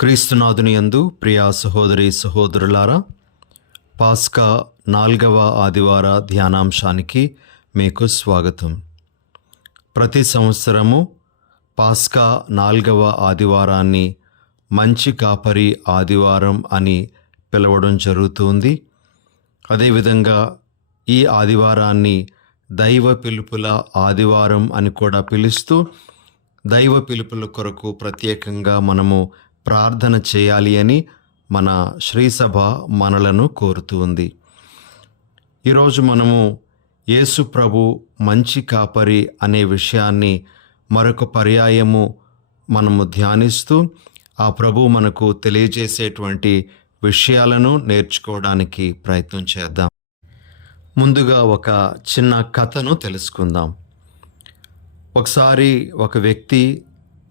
క్రీస్తునాథుని యందు ప్రియా సహోదరి సహోదరులారా, పాస్కా 4వ ఆదివార ధ్యానాంశానికి మీకు స్వాగతం. ప్రతి సంవత్సరము పాస్కా 4వ ఆదివారాన్ని మంచి కాపరి ఆదివారం అని పిలవడం జరుగుతుంది. అదేవిధంగా ఈ ఆదివారాన్ని దైవ పిలుపుల ఆదివారం అని కూడా పిలుస్తూ దైవ పిలుపుల కొరకు ప్రత్యేకంగా మనము ప్రార్థన చేయాలి అని మన శ్రీసభ మనలను కోరుతూ ఉంది. ఈరోజు మనము యేసు ప్రభు మంచి కాపరి అనే విషయాన్ని మరొక పర్యాయము మనము ధ్యానిస్తూ ఆ ప్రభు మనకు తెలియజేసేటువంటి విషయాలను నేర్చుకోవడానికి ప్రయత్నం చేద్దాం. ముందుగా ఒక చిన్న కథను తెలుసుకుందాం. ఒకసారి ఒక వ్యక్తి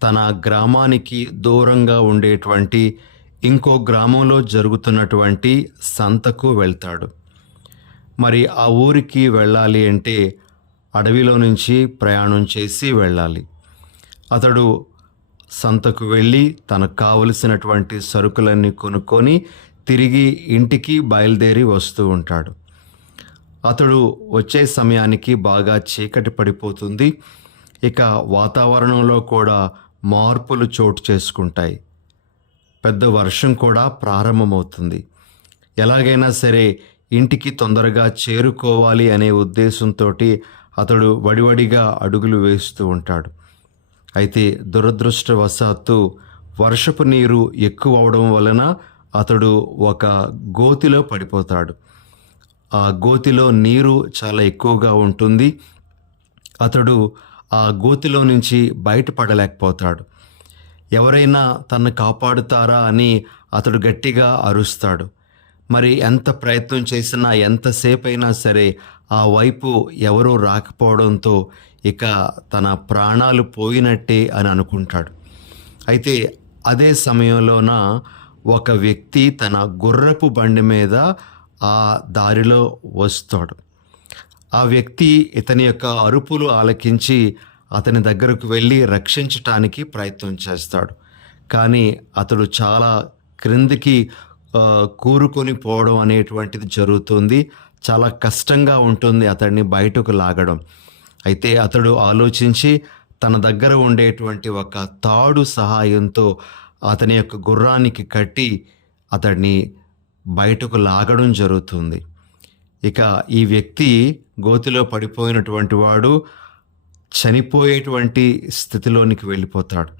తన గ్రామానికి దూరంగా ఉండేటువంటి ఇంకో గ్రామంలో జరుగుతున్నటువంటి సంతకు వెళ్తాడు. మరి ఆ ఊరికి వెళ్ళాలి అంటే అడవిలో నుంచి ప్రయాణం చేసి వెళ్ళాలి. అతడు సంతకు వెళ్ళి తనకు కావలసినటువంటి సరుకులన్నీ కొనుక్కొని తిరిగి ఇంటికి బయలుదేరి వస్తూ ఉంటాడు. అతడు వచ్చే సమయానికి బాగా చీకటి పడిపోతుంది. ఇక వాతావరణంలో కూడా మార్పులు చోటు చేసుకుంటాయి. పెద్ద వర్షం కూడా ప్రారంభమవుతుంది. ఎలాగైనా సరే ఇంటికి తొందరగా చేరుకోవాలి అనే ఉద్దేశంతో అతడు వడివడిగా అడుగులు వేస్తూ ఉంటాడు. అయితే దురదృష్టవశాత్తు వర్షపు నీరు ఎక్కువ అవడం వలన అతడు ఒక గోతిలో పడిపోతాడు. ఆ గోతిలో నీరు చాలా ఎక్కువగా ఉంటుంది. అతడు ఆ గోతిలో నుంచి బయటపడలేకపోతాడు. ఎవరైనా తన్ను కాపాడుతారా అని అతడు గట్టిగా అరుస్తాడు. మరి ఎంత ప్రయత్నం చేసినా ఎంతసేపు అయినా సరే ఆ వైపు ఎవరూ రాకపోవడంతో ఇక తన ప్రాణాలు పోయినట్టే అని అనుకుంటాడు. అయితే అదే సమయంలోన ఒక వ్యక్తి తన గుర్రపు బండి మీద ఆ దారిలో వస్తాడు. ఆ వ్యక్తి ఇతని యొక్క అరుపులు ఆలకించి అతని దగ్గరకు వెళ్ళి రక్షించటానికి ప్రయత్నం చేస్తాడు. కానీ అతడు చాలా క్రిందికి కూరుకొని పోవడం అనేటువంటిది జరుగుతుంది. చాలా కష్టంగా ఉంటుంది అతడిని బయటకు లాగడం. అయితే అతడు ఆలోచించి తన దగ్గర ఉండేటువంటి ఒక తాడు సహాయంతో అతని యొక్క గుర్రానికి కట్టి అతడిని బయటకు లాగడం జరుగుతుంది. ఇక ఈ వ్యక్తి గోతిలో పడిపోయినటువంటి వాడు చనిపోయేటువంటి స్థితిలోనికి వెళ్ళిపోతాడు.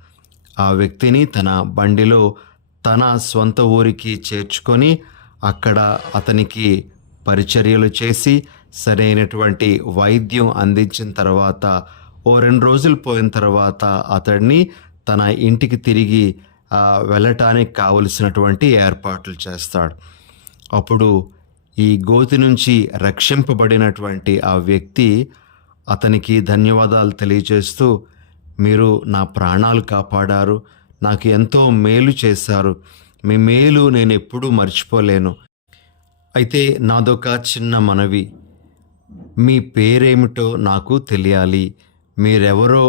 ఆ వ్యక్తిని తన బండిలో తన స్వంత ఊరికి చేర్చుకొని అక్కడ అతనికి పరిచర్యలు చేసి సరైనటువంటి వైద్యం అందించిన తర్వాత 2 రోజులు పోయిన తర్వాత అతడిని తన ఇంటికి తిరిగి వెళ్ళటానికి కావలసినటువంటి ఏర్పాట్లు చేస్తాడు. అప్పుడు ఈ గోతి నుంచి రక్షింపబడినటువంటి ఆ వ్యక్తి అతనికి ధన్యవాదాలు తెలియజేస్తూ, మీరు నా ప్రాణాలు కాపాడారు, నాకు ఎంతో మేలు చేశారు, మీ మేలు నేను ఎప్పుడూ మర్చిపోలేను. అయితే నాదొక చిన్న మనవి, మీ పేరేమిటో నాకు తెలియాలి, మీరెవరో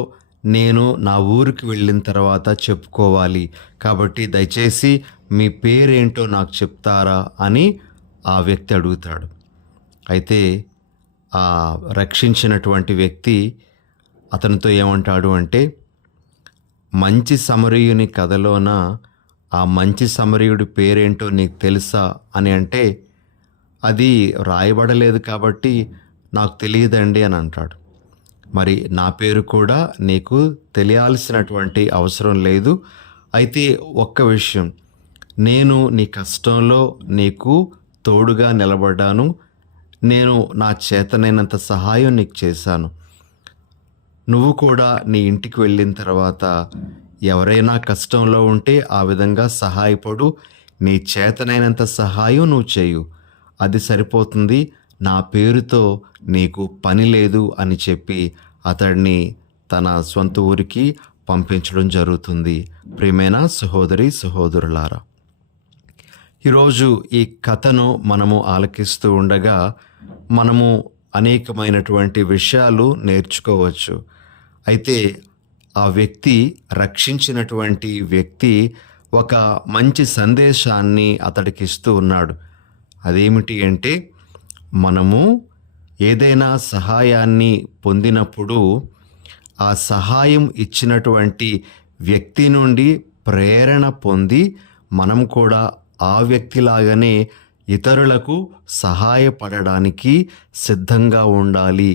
నేను నా ఊరికి వెళ్ళిన తర్వాత చెప్పుకోవాలి, కాబట్టి దయచేసి మీ పేరేంటో నాకు చెప్తారా అని ఆ వ్యక్తి అడుగుతాడు. అయితే ఆ రక్షించినటువంటి వ్యక్తి అతనితో ఏమంటాడు అంటే, మంచి సమరయుని కథలోన ఆ మంచి సమరయుడి పేరేంటో నీకు తెలుసా అని అంటే, అది రాయబడలేదు కాబట్టి నాకు తెలియదండి అని అంటాడు. మరి నా పేరు కూడా నీకు తెలియాల్సినటువంటి అవసరం లేదు. అయితే ఒక్క విషయం, నేను నీ కష్టంలో నీకు తోడుగా నిలబడ్డాను, నేను నా చేతనైనంత సహాయం నీకు చేశాను. నువ్వు కూడా నీ ఇంటికి వెళ్ళిన తర్వాత ఎవరైనా కష్టంలో ఉంటే ఆ విధంగా సహాయపడు, నీ చేతనైనంత సహాయం నువ్వు చేయు, అది సరిపోతుంది, నా పేరుతో నీకు పని లేదు అని చెప్పి అతడిని తన సొంత ఊరికి పంపించడం జరుగుతుంది. ప్రియమైన సహోదరి సహోదరులారా, ఈరోజు ఈ కథను మనము ఆలకిస్తూ ఉండగా మనము అనేకమైనటువంటి విషయాలు నేర్చుకోవచ్చు. అయితే ఆ వ్యక్తి, రక్షించినటువంటి వ్యక్తి ఒక మంచి సందేశాన్ని అతడికి ఇస్తూ ఉన్నాడు. అదేమిటి అంటే, మనము ఏదైనా సహాయాన్ని పొందినప్పుడు ఆ సహాయం ఇచ్చినటువంటి వ్యక్తి నుండి ప్రేరణ పొంది మనం కూడా ఆ వ్యక్తిలాగానే ఇతరులకు సహాయపడడానికి సిద్ధంగా ఉండాలి,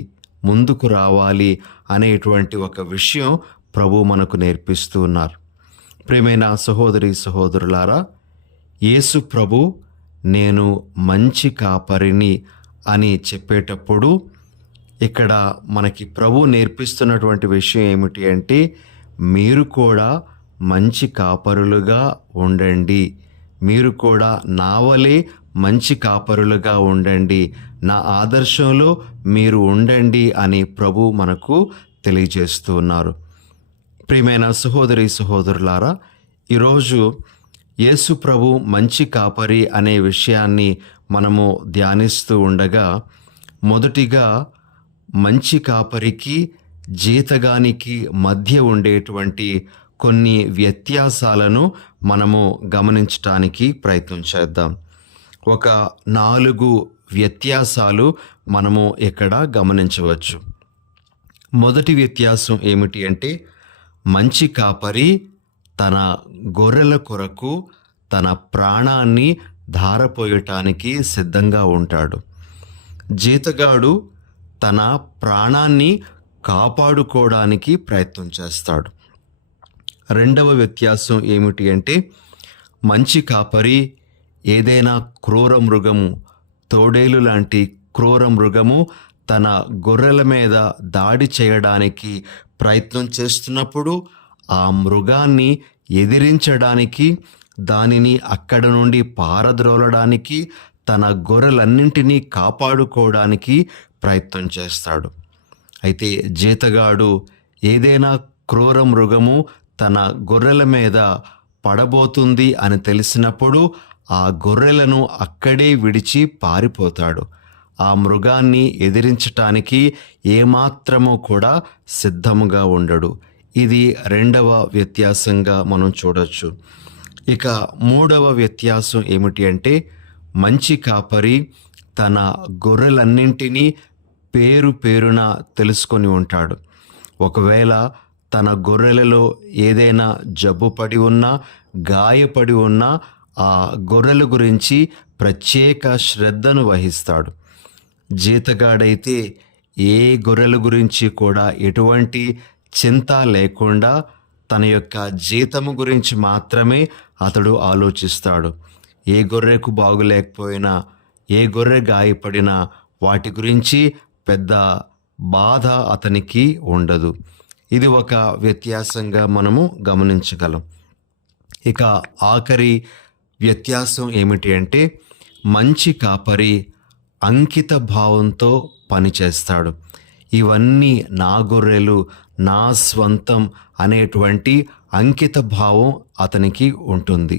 ముందుకు రావాలి అనేటువంటి ఒక విషయం ప్రభు మనకు నేర్పిస్తూ ఉన్నారు. ప్రియమైన సహోదరి సహోదరులారా, యేసు ప్రభు నేను మంచి కాపరిని అని చెప్పేటప్పుడు ఇక్కడ మనకి ప్రభు నేర్పిస్తున్నటువంటి విషయం ఏమిటి అంటే, మీరు కూడా మంచి కాపరులుగా ఉండండి, మీరు కూడా నా వలె మంచి కాపరులుగా ఉండండి, నా ఆదర్శంలో మీరు ఉండండి అని ప్రభు మనకు తెలియజేస్తూ ఉన్నారు. ప్రియమైన సహోదరి సహోదరులారా, ఈరోజు యేసు ప్రభు మంచి కాపరి అనే విషయాన్ని మనము ధ్యానిస్తూ ఉండగా, మొదటిగా మంచి కాపరికి జీతగానికి మధ్య ఉండేటువంటి కొన్ని వ్యత్యాసాలను మనము గమనించటానికి ప్రయత్నం చేద్దాం. ఒక 4 వ్యత్యాసాలు మనము ఇక్కడ గమనించవచ్చు. మొదటి వ్యత్యాసం ఏమిటి అంటే, మంచి కాపరి తన గొర్రెల కొరకు తన ప్రాణాన్ని ధారపోయటానికి సిద్ధంగా ఉంటాడు. జీతగాడు తన ప్రాణాన్ని కాపాడుకోవడానికి ప్రయత్నం చేస్తాడు. రెండవ వ్యత్యాసం ఏమిటి అంటే, మంచి కాపరి ఏదైనా క్రూర మృగము, తోడేలు లాంటి క్రూర మృగము తన గొర్రెల మీద దాడి చేయడానికి ప్రయత్నం చేస్తున్నప్పుడు ఆ మృగాన్ని ఎదిరించడానికి, దానిని అక్కడ నుండి పారద్రోలడానికి, తన గొర్రెలన్నింటినీ కాపాడుకోవడానికి ప్రయత్నం చేస్తాడు. అయితే జీతగాడు ఏదైనా క్రూర మృగము తన గొర్రెల మీద పడబోతుంది అని తెలిసినప్పుడు ఆ గొర్రెలను అక్కడే విడిచి పారిపోతాడు. ఆ మృగాన్ని ఎదిరించటానికి ఏమాత్రము కూడా సిద్ధముగా ఉండడు. ఇది రెండవ వ్యత్యాసంగా మనం చూడొచ్చు. ఇక మూడవ వ్యత్యాసం ఏమిటి అంటే, మంచి కాపరి తన గొర్రెలన్నింటినీ పేరు పేరున తెలుసుకొని ఉంటాడు. ఒకవేళ తన గొర్రెలలో ఏదైనా జబ్బు పడి ఉన్నా, గాయపడి ఉన్నా ఆ గొర్రెల గురించి ప్రత్యేక శ్రద్ధను వహిస్తాడు. జీతగాడైతే ఏ గొర్రెల గురించి కూడా ఎటువంటి చింత లేకుండా తన యొక్క జీతము గురించి మాత్రమే అతడు ఆలోచిస్తాడు. ఏ గొర్రెకు బాగులేకపోయినా, ఏ గొర్రె గాయపడినా వాటి గురించి పెద్ద బాధ అతనికి ఉండదు. ఇది ఒక వ్యత్యాసంగా మనము గమనించగలం. ఇక ఆఖరి వ్యత్యాసం ఏమిటి అంటే, మంచి కాపరి అంకిత భావంతో పనిచేస్తాడు. ఇవన్నీ నా గొర్రెలు, నా స్వంతం అనేటువంటి అంకిత భావం అతనికి ఉంటుంది.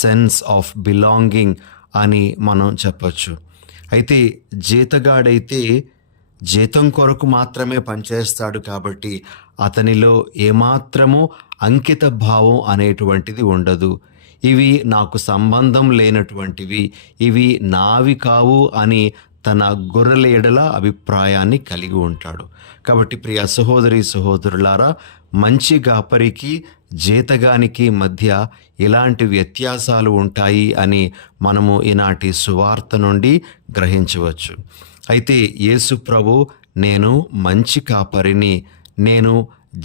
సెన్స్ ఆఫ్ బిలాంగింగ్ అని మనం చెప్పచ్చు. అయితే జీతగాడైతే జీతం కొరకు మాత్రమే పనిచేస్తాడు కాబట్టి అతనిలో ఏమాత్రము అంకిత భావం అనేటువంటిది ఉండదు. ఇవి నాకు సంబంధం లేనటువంటివి, ఇవి నావి కావు అని తన గొర్రెల ఎడల అభిప్రాయాన్ని కలిగి ఉంటాడు. కాబట్టి ప్రియ సహోదరి సహోదరులారా, మంచి కాపరికి జీతగానికి మధ్య ఇలాంటి వ్యత్యాసాలు ఉంటాయి అని మనము ఈనాటి సువార్త నుండి గ్రహించవచ్చు. అయితే యేసు ప్రభు నేను మంచి కాపరిని, నేను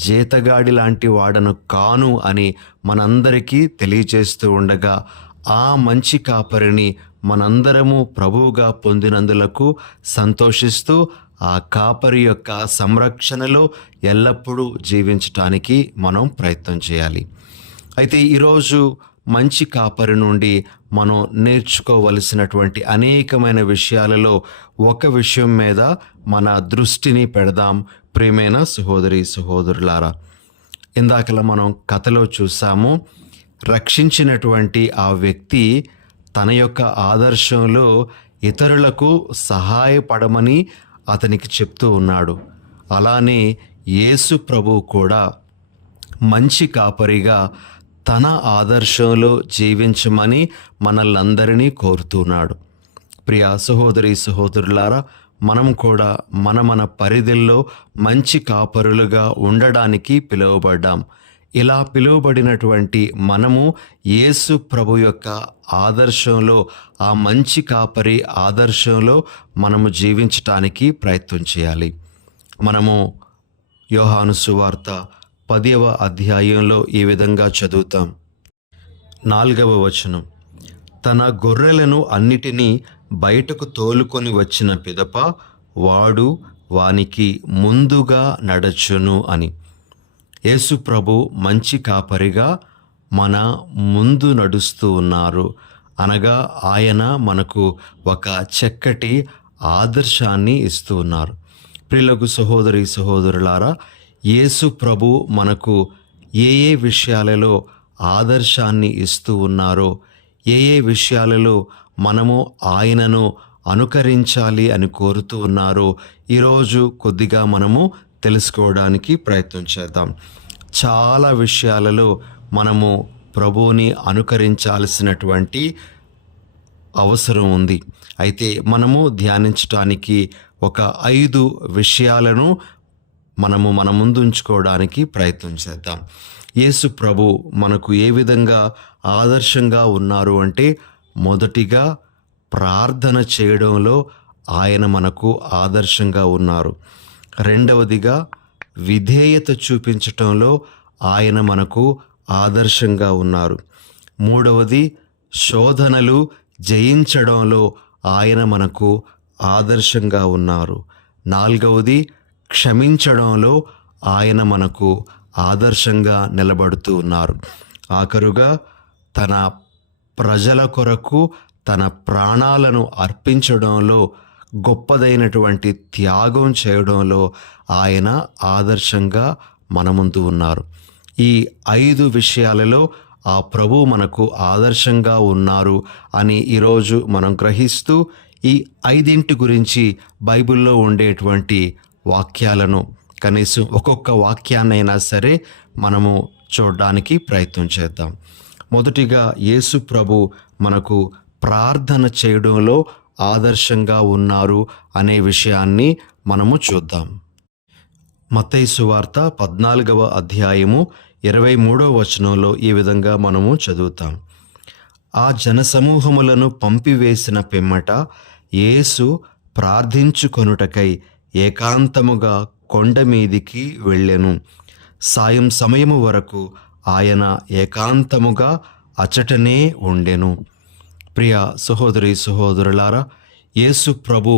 జీతగాడి లాంటి వాడను కాను అని మనందరికీ తెలియజేస్తూ ఉండగా, ఆ మంచి కాపరిని మనందరము ప్రభువుగా పొందినందులకు సంతోషిస్తూ ఆ కాపరి యొక్క సంరక్షణలో ఎల్లప్పుడూ జీవించటానికి మనం ప్రయత్నం చేయాలి. అయితే ఈరోజు మంచి కాపరి నుండి మనం నేర్చుకోవలసినటువంటి అనేకమైన విషయాలలో ఒక విషయం మీద మన దృష్టిని పెడదాం. ప్రియమైన సహోదరి సహోదరులారా, ఇందాకలా మనం కథలో చూసాము, రక్షించినటువంటి ఆ వ్యక్తి తన యొక్క ఆదర్శంలో ఇతరులకు సహాయపడమని అతనికి చెప్తూ ఉన్నాడు. అలానే యేసు ప్రభువు కూడా మంచి కాపరిగా తన ఆదర్శంలో జీవించమని మనల్నందరినీ కోరుతున్నాడు. ప్రియ సహోదరి సహోదరులారా, మనం కూడా మన పరిధిలో మంచి కాపరులుగా ఉండడానికి పిలువబడ్డాం. ఇలా పిలువబడినటువంటి మనము యేసు ప్రభు యొక్క ఆదర్శంలో, ఆ మంచి కాపరి ఆదర్శంలో మనము జీవించటానికి ప్రయత్నం చేయాలి. మనము యోహాను సువార్త 10వ అధ్యాయంలో ఈ విధంగా చదువుతాం. 4వ వచనం, తన గొర్రెలను అన్నిటినీ బయటకు తోలుకొని వచ్చిన పిదప వాడు వానికి ముందుగా నడచును అని. యేసు ప్రభు మంచి కాపరిగా మన ముందు నడుస్తూ ఉన్నారు. అనగా ఆయన మనకు ఒక చక్కటి ఆదర్శాన్ని ఇస్తూ ఉన్నారు. ప్రియులకు సహోదరి సహోదరులారా, యేసు ప్రభు మనకు ఏ విషయాలలో ఆదర్శాన్ని ఇస్తూ ఉన్నారో, ఏ విషయాలలో మనము ఆయనను అనుకరించాలి అని కోరుతూ ఉన్నారో ఈరోజు కొద్దిగా మనము తెలుసుకోవడానికి ప్రయత్నం చేద్దాం. చాలా విషయాలలో మనము ప్రభువుని అనుకరించాల్సినటువంటి అవసరం ఉంది. అయితే మనము ధ్యానించడానికి ఒక 5 విషయాలను మన ముందు ఉంచుకోవడానికి ప్రయత్నం చేద్దాం. యేసు ప్రభు మనకు ఏ విధంగా ఆదర్శంగా ఉన్నారు అంటే, మొదటిగా ప్రార్థన చేయడంలో ఆయన మనకు ఆదర్శంగా ఉన్నారు. రెండవదిగా విధేయత చూపించటంలో ఆయన మనకు ఆదర్శంగా ఉన్నారు. మూడవది శోధనలు జయించడంలో ఆయన మనకు ఆదర్శంగా ఉన్నారు. నాలుగవది క్షమించడంలో ఆయన మనకు ఆదర్శంగా నిలబడుతూ ఉన్నారు. ఆఖరుగా తన ప్రజల కొరకు తన ప్రాణాలను అర్పించడంలో, గొప్పదైనటువంటి త్యాగం చేయడంలో ఆయన ఆదర్శంగా మన ముందు ఉన్నారు. ఈ 5 విషయాలలో ఆ ప్రభు మనకు ఆదర్శంగా ఉన్నారు అని ఈరోజు మనం గ్రహిస్తూ, ఈ 5 గురించి బైబిల్లో ఉండేటువంటి వాక్యాలను కనీసం ఒక్కొక్క వాక్యాన్నైనా సరే మనము చూడడానికి ప్రయత్నం చేద్దాం. మొదటిగా యేసు ప్రభు మనకు ప్రార్థన చేయడంలో ఆదర్శంగా ఉన్నారు అనే విషయాన్ని మనము చూద్దాం. మత్తయి సువార్త 14వ అధ్యాయము 23వ వచనంలో ఈ విధంగా మనము చదువుతాం. ఆ జనసమూహములను పంపివేసిన పిమ్మట యేసు ప్రార్థించుకొనుటకై ఏకాంతముగా కొండ మీదికి వెళ్ళెను. సాయం సమయము వరకు ఆయన ఏకాంతముగా అచటనే ఉండెను. ప్రియ సహోదరి సహోదరులారా, యేసు ప్రభు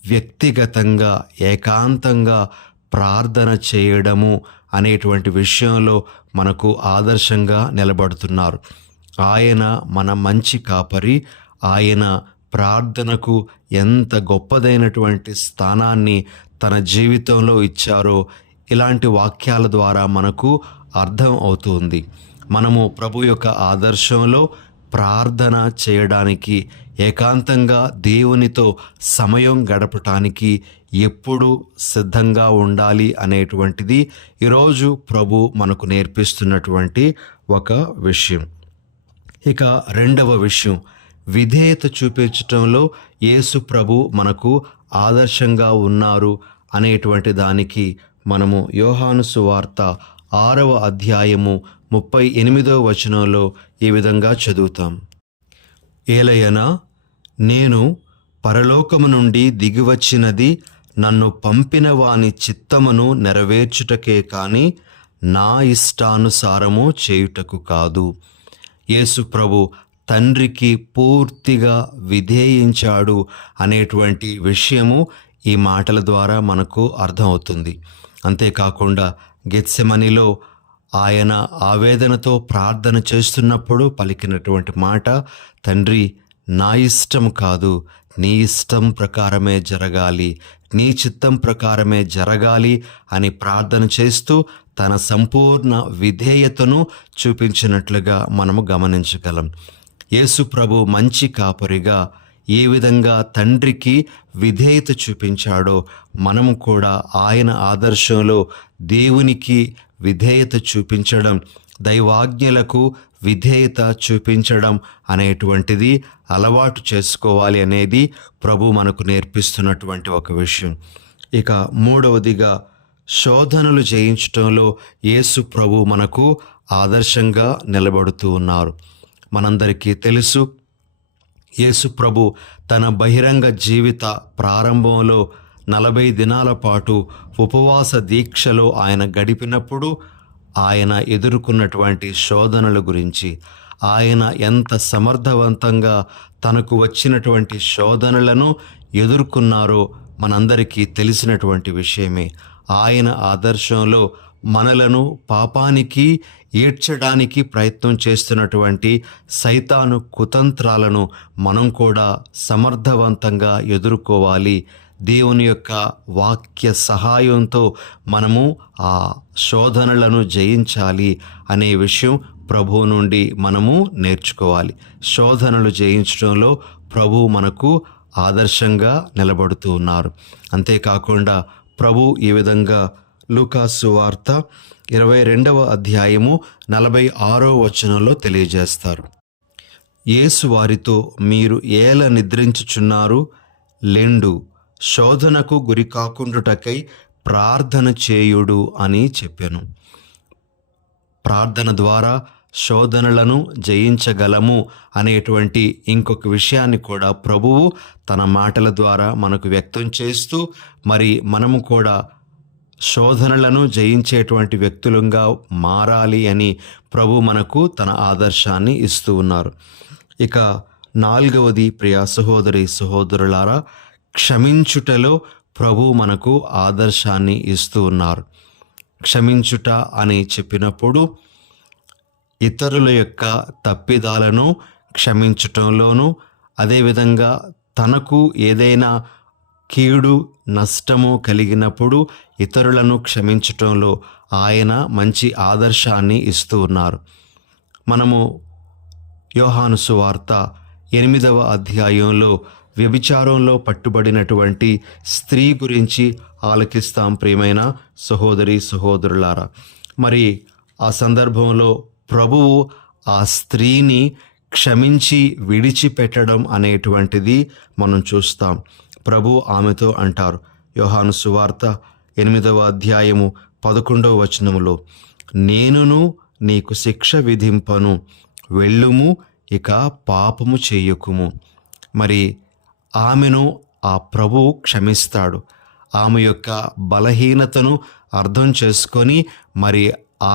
వ్యక్తిగతంగా ఏకాంతంగా ప్రార్థన చేయడము అనేటువంటి విషయంలో మనకు ఆదర్శంగా నిలబడుతున్నారు. ఆయన మన మంచి కాపరి. ఆయన ప్రార్థనకు ఎంత గొప్పదైనటువంటి స్థానాన్ని తన జీవితంలో ఇచ్చారో ఇలాంటి వాక్యాల ద్వారా మనకు అర్థం అవుతుంది. మనము ప్రభు యొక్క ఆదర్శంలో ప్రార్థన చేయడానికి, ఏకాంతంగా దేవునితో సమయం గడపటానికి ఎప్పుడు సిద్ధంగా ఉండాలి అనేటువంటిది ఈరోజు ప్రభు మనకు నేర్పిస్తున్నటువంటి ఒక విషయం. ఇక రెండవ విషయం, విధేయత చూపించటంలో యేసు ప్రభు మనకు ఆదర్శంగా ఉన్నారు అనేటువంటి దానికి మనము యోహాను సువార్త 6వ అధ్యాయము 38వ వచనంలో ఈ విధంగా చదువుతాం. ఏలయనా నేను పరలోకము నుండి దిగివచ్చినది నన్ను పంపిన వాని చిత్తమును నెరవేర్చుటకే కాని నా ఇష్టానుసారము చేయుటకు కాదు. యేసు ప్రభు తండ్రికి పూర్తిగా విధేయించాడు అనేటువంటి విషయము ఈ మాటల ద్వారా మనకు అర్థమవుతుంది. అంతేకాకుండా గెత్సెమనిలో ఆయన ఆవేదనతో ప్రార్థన చేస్తున్నప్పుడు పలికినటువంటి మాట, తండ్రి నా ఇష్టం కాదు, నీ ఇష్టం ప్రకారమే జరగాలి, నీ చిత్తం ప్రకారమే జరగాలి అని ప్రార్థన చేస్తూ తన సంపూర్ణ విధేయతను చూపించినట్లుగా మనము గమనించగలం. యేసు ప్రభు మంచి కాపరిగా ఏ విధంగా తండ్రికి విధేయత చూపించాడో మనము కూడా ఆయన ఆదర్శంలో దేవునికి విధేయత చూపించడం, దైవాజ్ఞలకు విధేయత చూపించడం అనేటువంటిది అలవాటు చేసుకోవాలి అనేది ప్రభు మనకు నేర్పిస్తున్నటువంటి ఒక విషయం. ఇక మూడవదిగా శోధనలు జయించటంలో యేసు ప్రభు మనకు ఆదర్శంగా నిలబడుతూ ఉన్నారు. మనందరికీ తెలుసు, యేసు ప్రభు తన బహిరంగ జీవిత ప్రారంభంలో 40 దినాల పాటు ఉపవాస దీక్షలో ఆయన గడిపినప్పుడు ఆయన ఎదుర్కొన్నటువంటి శోధనల గురించి, ఆయన ఎంత సమర్థవంతంగా తనకు వచ్చినటువంటి శోధనలను ఎదుర్కొన్నారో మనందరికీ తెలిసినటువంటి విషయమే. ఆయన ఆదర్శంలో మనలను పాపానికి ఈడ్చడానికి ప్రయత్నం చేస్తున్నటువంటి సైతాను కుతంత్రాలను మనం కూడా సమర్థవంతంగా ఎదుర్కోవాలి. దేవుని యొక్క వాక్య సహాయంతో మనము ఆ శోధనలను జయించాలి అనే విషయం ప్రభువు నుండి మనము నేర్చుకోవాలి. శోధనలు జయించడంలో ప్రభువు మనకు ఆదర్శంగా నిలబడుతూ ఉన్నారు. అంతేకాకుండా ప్రభు ఈ విధంగా లూకాసు వార్త 22వ అధ్యాయము 46వ వచనంలో తెలియజేస్తారు. యేసు వారితో, మీరు ఏల నిద్రించుచున్నారు, లెండు, శోధనకు గురి కాకుండుటకై ప్రార్థన చేయుడు అని చెప్పాను. ప్రార్థన ద్వారా శోధనలను జయించగలము అనేటువంటి ఇంకొక విషయాన్ని కూడా ప్రభువు తన మాటల ద్వారా మనకు వ్యక్తం చేస్తూ, మరి మనము కూడా శోధనలను జయించేటువంటి వ్యక్తులుగా మారాలి అని ప్రభు మనకు తన ఆదర్శాన్ని ఇస్తూ ఉన్నారు. ఇక 4వది, ప్రియ సహోదరి సహోదరులారా, క్షమించుటలో ప్రభు మనకు ఆదర్శాన్ని ఇస్తూ ఉన్నారు. క్షమించుట అని చెప్పినప్పుడు ఇతరుల యొక్క తప్పిదాలను క్షమించటంలోనూ, అదేవిధంగా తనకు ఏదైనా కీడు నష్టము కలిగినప్పుడు ఇతరులను క్షమించటంలో ఆయన మంచి ఆదర్శాన్ని ఇస్తూ ఉన్నారు. మనము యోహాను సువార్త 8వ అధ్యాయంలో వ్యభిచారంలో పట్టుబడినటువంటి స్త్రీ గురించి ఆలకిస్తాం ప్రియమైన సహోదరి సహోదరులారా. మరి ఆ సందర్భంలో ప్రభువు ఆ స్త్రీని క్షమించి విడిచిపెట్టడం అనేటువంటిది మనం చూస్తాం. ప్రభు ఆమెతో అంటారు, యోహాను సువార్త 8వ అధ్యాయము 11వ వచనములో, నేనును నీకు శిక్ష విధింపను, వెళ్ళుము, ఇక పాపము చేయకుము. మరి ఆమెను ఆ ప్రభు క్షమిస్తాడు. ఆమె యొక్క బలహీనతను అర్థం చేసుకొని మరి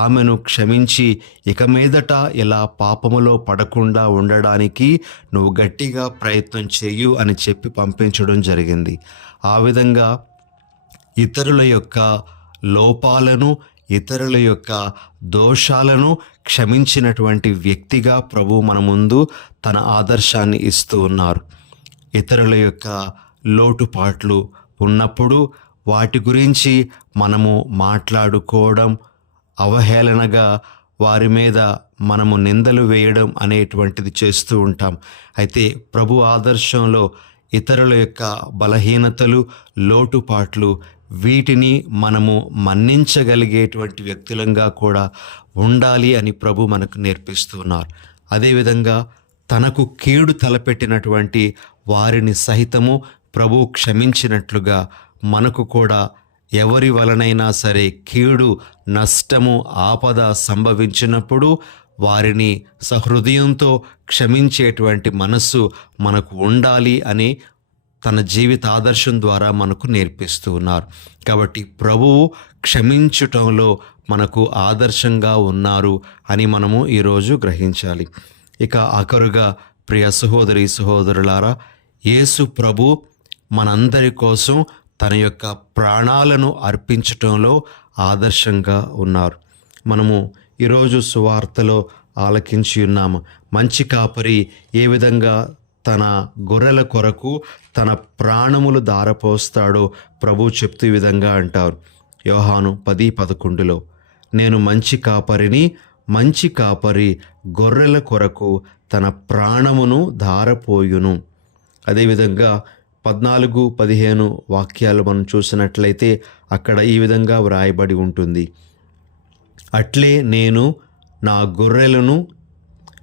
ఆమెను క్షమించి, ఇక మీదట ఇలా పాపములో పడకుండా ఉండడానికి నువ్వు గట్టిగా ప్రయత్నం చేయు అని చెప్పి పంపించడం జరిగింది. ఆ విధంగా ఇతరుల యొక్క లోపాలను, ఇతరుల యొక్క దోషాలను క్షమించినటువంటి వ్యక్తిగా ప్రభు మన ముందు తన ఆదర్శాన్ని ఇస్తూ ఉన్నారు. ఇతరుల యొక్క లోటుపాట్లు ఉన్నప్పుడు వాటి గురించి మనము మాట్లాడుకోవడం, అవహేళనగా వారి మీద మనము నిందలు వేయడం అనేటువంటిది చేస్తూ ఉంటాం. అయితే ప్రభు ఆదర్శంలో ఇతరుల యొక్క బలహీనతలు, లోటుపాట్లు, వీటిని మనము మన్నించగలిగేటువంటి వ్యక్తులంగా కూడా ఉండాలి అని ప్రభు మనకు నేర్పిస్తున్నారు. అదేవిధంగా తనకు కీడు తలపెట్టినటువంటి వారిని సహితము ప్రభు క్షమించినట్లుగా మనకు కూడా ఎవరి వలనైనా సరే కీడు, నష్టము, ఆపద సంభవించినప్పుడు వారిని సహృదయంతో క్షమించేటువంటి మనస్సు మనకు ఉండాలి అని తన జీవిత ఆదర్శం ద్వారా మనకు నేర్పిస్తూ ఉన్నారు. కాబట్టి ప్రభువు క్షమించటంలో మనకు ఆదర్శంగా ఉన్నారు అని మనము ఈరోజు గ్రహించాలి. ఇక ఆఖరుగా ప్రియ సహోదరి సహోదరులారా, యేసు ప్రభు మనందరి కోసం తన యొక్క ప్రాణాలను అర్పించటంలో ఆదర్శంగా ఉన్నారు. మనము ఈరోజు సువార్తలో ఆలకించి ఉన్నాము. మంచి కాపరి ఏ విధంగా తన గొర్రెల కొరకు తన ప్రాణములు ధారపోస్తాడో ప్రభు చెప్తూ ఈ విధంగా అంటారు. యోహాను 10:11లో, నేను మంచి కాపరిని, మంచి కాపరి గొర్రెల కొరకు తన ప్రాణమును ధారపోయును. అదేవిధంగా 14-15 వాక్యాలు మనం చూసినట్లయితే అక్కడ ఈ విధంగా వ్రాయబడి ఉంటుంది. అట్లే నేను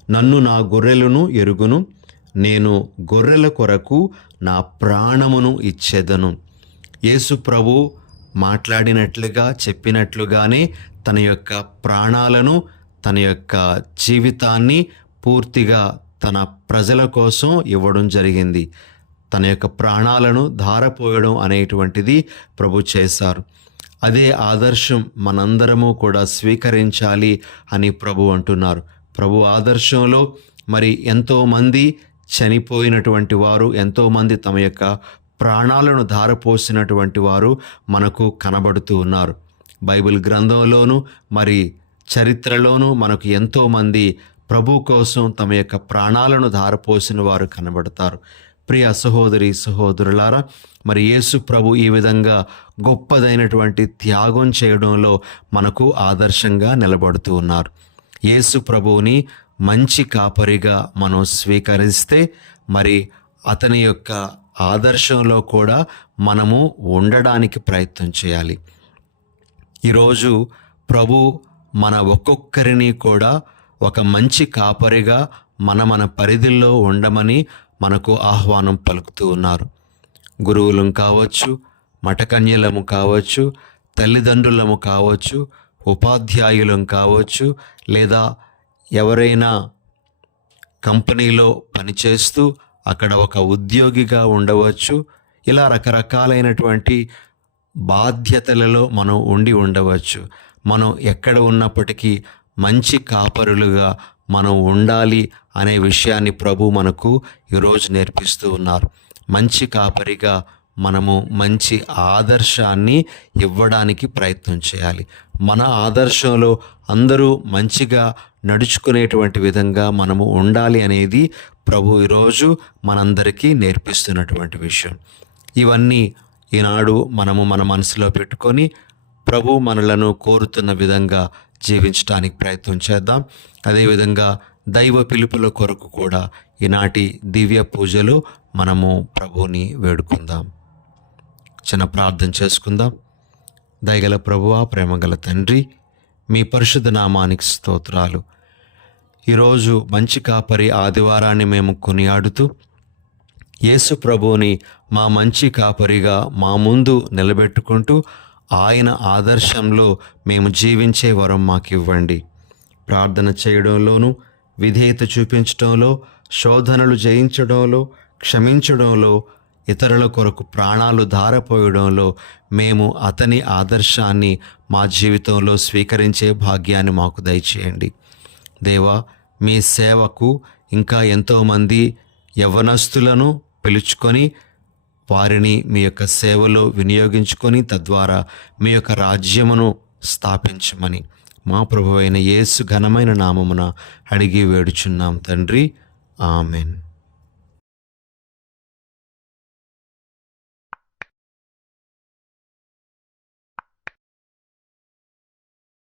నన్ను నా గొర్రెలను ఎరుగును, నేను గొర్రెల కొరకు నా ప్రాణమును ఇచ్చేదను. యేసు ప్రభు మాట్లాడినట్లుగా, చెప్పినట్లుగానే తన యొక్క ప్రాణాలను, తన యొక్క జీవితాన్ని పూర్తిగా తన ప్రజల కోసం ఇవ్వడం జరిగింది. తన యొక్క ప్రాణాలను ధారపోయడం అనేటువంటిది ప్రభు చేశారు. అదే ఆదర్శం మనందరము కూడా స్వీకరించాలి అని ప్రభు అంటున్నారు. ప్రభు ఆదర్శంలో మరి ఎంతోమంది చనిపోయినటువంటి వారు, ఎంతోమంది తమ యొక్క ప్రాణాలను ధారపోసినటువంటి వారు మనకు కనబడుతూ ఉన్నారు. బైబిల్ గ్రంథంలోను మరి చరిత్రలోను మనకు ఎంతోమంది ప్రభు కోసం తమ యొక్క ప్రాణాలను ధారపోసిన వారు కనబడతారు. ప్రియ సహోదరి సహోదరులారా, మరి యేసు ప్రభు ఈ విధంగా గొప్పదైనటువంటి త్యాగం చేయడంలో మనకు ఆదర్శంగా నిలబడుతూ ఉన్నారు. యేసు ప్రభువుని మంచి కాపరిగా మనం స్వీకరిస్తే మరి అతని యొక్క ఆదర్శంలో కూడా మనము ఉండడానికి ప్రయత్నం చేయాలి. ఈరోజు ప్రభు మన ఒక్కొక్కరిని కూడా ఒక మంచి కాపరిగా మన పరిధిలో ఉండమని మనకు ఆహ్వానం పలుకుతూ ఉన్నారు. గురువులం కావచ్చు, మఠకన్యలము కావచ్చు, తల్లిదండ్రులము కావచ్చు, ఉపాధ్యాయులం కావచ్చు, లేదా ఎవరైనా కంపెనీలో పనిచేస్తూ అక్కడ ఒక ఉద్యోగిగా ఉండవచ్చు. ఇలా రకరకాలైనటువంటి బాధ్యతలలో మనం ఉండవచ్చు. మనం ఎక్కడ ఉన్నప్పటికీ మంచి కాపరులుగా మనం ఉండాలి అనే విషయాన్ని ప్రభు మనకు ఈరోజు నేర్పిస్తూ ఉన్నారు. మంచి కాపరిగా మనము మంచి ఆదర్శాన్ని ఇవ్వడానికి ప్రయత్నం చేయాలి. మన ఆదర్శంలో అందరూ మంచిగా నడుచుకునేటువంటి విధంగా మనము ఉండాలి అనేది ప్రభు ఈరోజు మనందరికీ నేర్పిస్తున్నటువంటి విషయం. ఇవన్నీ ఈనాడు మనము మన మనసులో పెట్టుకొని ప్రభు మనలను కోరుతున్న విధంగా జీవించడానికి ప్రయత్నం చేద్దాం. అదేవిధంగా దైవ పిలుపుల కొరకు కూడా ఈనాటి దివ్య పూజలో మనము ప్రభువుని వేడుకుందాం. చిన్న ప్రార్థన చేసుకుందాం. దయగల ప్రభువా, ప్రేమగల తండ్రి, మీ పరిశుద్ధ నామానికి స్తోత్రాలు. ఈరోజు మంచి కాపరి ఆదివారాన్ని మేము కొనియాడుతూ యేసు ప్రభువుని మా మంచి కాపరిగా మా ముందు నిలబెట్టుకుంటూ ఆయన ఆదర్శంలో మేము జీవించే వరం మాకు ఇవ్వండి. ప్రార్థన చేయడంలోనూ, విధేయత చూపించడంలో, శోధనలు జయించడంలో, క్షమించడంలో, ఇతరుల కొరకు ప్రాణాలు ధారపోయడంలో మేము అతని ఆదర్శాన్ని మా జీవితంలో స్వీకరించే భాగ్యాన్ని మాకు దయచేయండి. దేవా, మీ సేవకు ఇంకా ఎంతోమంది యవ్వనస్తులను పిలుచుకొని వారిని మీ యొక్క సేవలో వినియోగించుకొని తద్వారా మీ యొక్క రాజ్యమును స్థాపించమని మా ప్రభువైన యేసు ఘనమైన నామమున అడిగి వేడుచున్నాం తండ్రి. ఆమెన్.